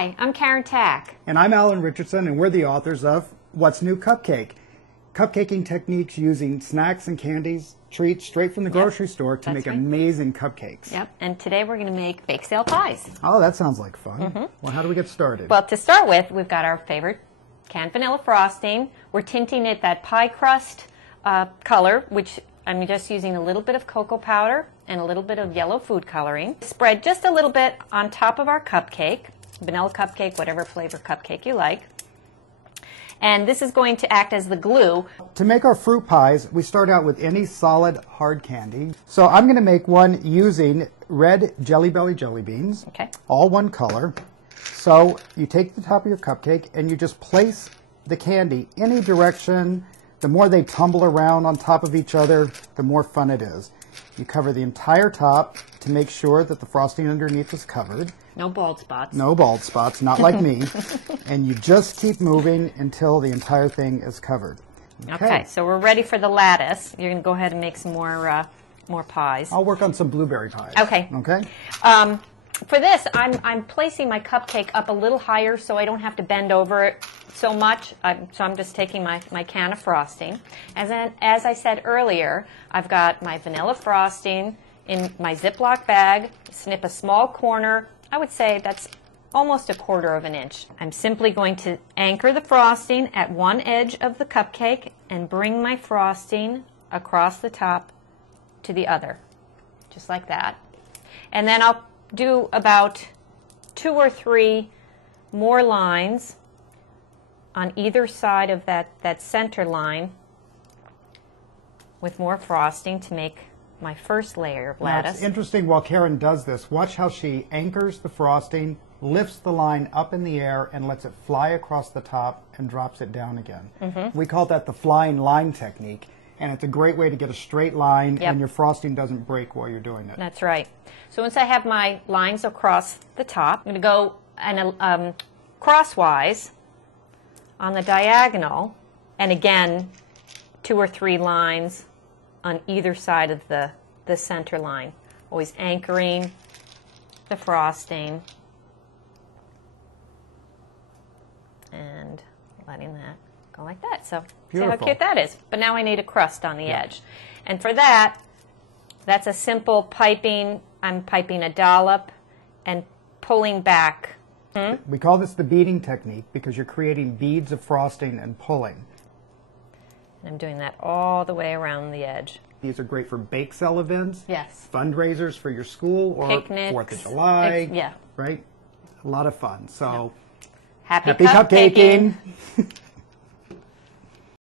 Hi, I'm Karen Tack. And I'm Alan Richardson, and we're the authors of What's New Cupcake? Cupcaking techniques using snacks and candies, treats straight from the grocery store to make amazing cupcakes. Yep, and today we're going to make bake sale pies. Oh, that sounds like fun. Well, how do we get started? Well, to start with, we've got our favorite canned vanilla frosting. We're tinting it that pie crust color, which I'm just using a little bit of cocoa powder and a little bit of yellow food coloring. Spread just a little bit on top of our cupcake, vanilla cupcake, whatever flavor cupcake you like. And this is going to act as the glue. To make our fruit pies, we start out with any solid hard candy. So I'm going to make one using red Jelly Belly jelly beans, all one color. So you take the top of your cupcake and you just place the candy any direction. The more they tumble around on top of each other, the more fun it is. You cover the entire top to make sure that the frosting underneath is covered. No bald spots. No bald spots, not like me. And you just keep moving until the entire thing is covered. Okay, so we're ready for the lattice. You're going to go ahead and make some more pies. I'll work on some blueberry pies. Okay. Okay. For this, I'm placing my cupcake up a little higher so I don't have to bend over it so much. So I'm just taking my can of frosting. As I said earlier, I've got my vanilla frosting in my Ziploc bag. Snip a small corner. I would say that's almost 1/4 of an inch. I'm simply going to anchor the frosting at one edge of the cupcake and bring my frosting across the top to the other, just like that. And then I'll do about 2 or 3 more lines on either side of that center line with more frosting to make my first layer of lattice. Now, it's interesting while Karen does this, watch how she anchors the frosting, lifts the line up in the air and lets it fly across the top and drops it down again. We call that the flying line technique, and it's a great way to get a straight line and your frosting doesn't break while you're doing it. That's right. So once I have my lines across the top, I'm going to go and crosswise on the diagonal, and again 2 or 3 lines on either side of the center line, always anchoring the frosting and letting that go like that. So see how cute that is. But now I need a crust on the edge. And for that, that's a simple piping. I'm piping a dollop and pulling back. We call this the beading technique because you're creating beads of frosting and pulling. I'm doing that all the way around the edge. These are great for bake sale events, fundraisers for your school, or picnics, 4th of July, right? A lot of fun. So happy cupcaking!